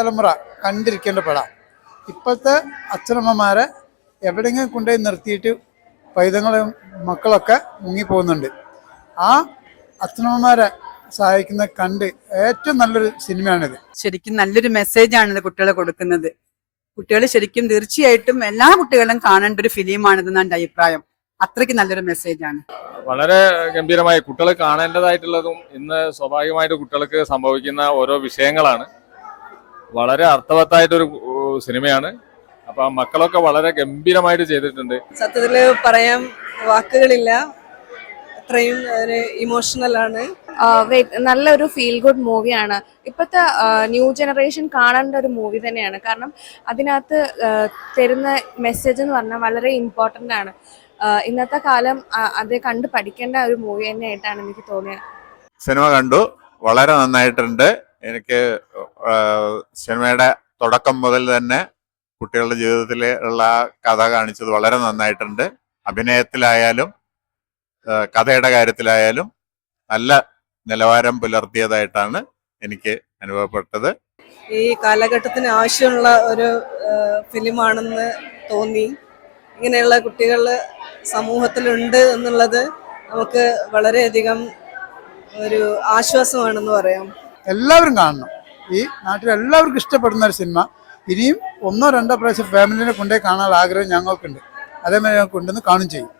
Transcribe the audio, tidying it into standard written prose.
തലമുറ കണ്ടിരിക്കേണ്ട പടം. ഇപ്പോഴത്തെ അച്ഛനമ്മമാരെ എവിടെയെങ്കിലും കൊണ്ടുപോയി നിർത്തിയിട്ട് പൈതങ്ങളും മക്കളൊക്കെ മുങ്ങിപ്പോകുന്നുണ്ട്. ആ അച്ഛനമ്മമാരെ സഹായിക്കുന്ന കണ്ട് ഏറ്റവും നല്ലൊരു സിനിമയാണിത്. ശരിക്കും നല്ലൊരു മെസ്സേജാണ് കുട്ടികളെ കൊടുക്കുന്നത്. കുട്ടികൾ ശരിക്കും തീർച്ചയായിട്ടും എല്ലാ കുട്ടികളും കാണേണ്ട ഒരു ഫിലിമാണിതെന്നാണ് എൻ്റെ അഭിപ്രായം. അത്രയ്ക്ക് നല്ലൊരു മെസ്സേജാണ്. വളരെ ഗംഭീരമായി കുട്ടികൾ കാണേണ്ടതായിട്ടുള്ളതും ഇന്ന് സ്വാഭാവികമായിട്ട് കുട്ടികൾക്ക് സംഭവിക്കുന്ന ഓരോ വിഷയങ്ങളാണ്. വളരെ അർത്ഥവത്തായിട്ടൊരു സിനിമയാണ്. അപ്പൊ മക്കളൊക്കെ വളരെ ഗംഭീരമായിട്ട് ചെയ്തിട്ടുണ്ട്. സത്യത്തില് പറയാൻ വാക്കുകളില്ല, അത്രയും ഇമോഷണൽ ആണ്. നല്ലൊരു ഫീൽ ഗുഡ് മൂവിയാണ്. ഇപ്പോഴത്തെ ന്യൂ ജനറേഷൻ കാണേണ്ട ഒരു മൂവി തന്നെയാണ്. കാരണം അതിനകത്ത് തരുന്ന മെസ്സേജ് എന്ന് പറഞ്ഞാൽ വളരെ ഇമ്പോർട്ടൻ്റ് ആണ്. ഇന്നത്തെ കാലം അത് കണ്ട് പഠിക്കേണ്ട ഒരു മൂവി തന്നെയായിട്ടാണ് എനിക്ക് തോന്നിയത്. സിനിമ കണ്ടു, വളരെ നന്നായിട്ടുണ്ട്. എനിക്ക് സിനിമയുടെ തുടക്കം മുതൽ തന്നെ കുട്ടികളുടെ ജീവിതത്തിൽ ഉള്ള കഥ കാണിച്ചത് വളരെ നന്നായിട്ടുണ്ട്. അഭിനയത്തിലായാലും കഥയുടെ കാര്യത്തിലായാലും നല്ല നിലവാരം പുലർത്തിയതായിട്ടാണ് എനിക്ക് അനുഭവപ്പെട്ടത്. ഈ കാലഘട്ടത്തിന് ആവശ്യമുള്ള ഒരു ഫിലിമാണെന്ന് തോന്നി. ഇങ്ങനെയുള്ള കുട്ടികൾ സമൂഹത്തിലുണ്ട് എന്നുള്ളത് നമുക്ക് വളരെയധികം ഒരു ആശ്വാസമാണെന്ന് പറയാം. എല്ലാവരും കാണണം. ഈ നാട്ടിൽ എല്ലാവർക്കും ഇഷ്ടപ്പെടുന്ന ഒരു സിനിമ. ഇനിയും 1-2 പ്രാവശ്യം ഫാമിലിനെ കൊണ്ടുപോയി കാണാൻ ആഗ്രഹം ഞങ്ങൾക്കുണ്ട്. അതേമാതിരി ഞങ്ങൾ കൊണ്ടുവന്ന് കാണും ചെയ്യും.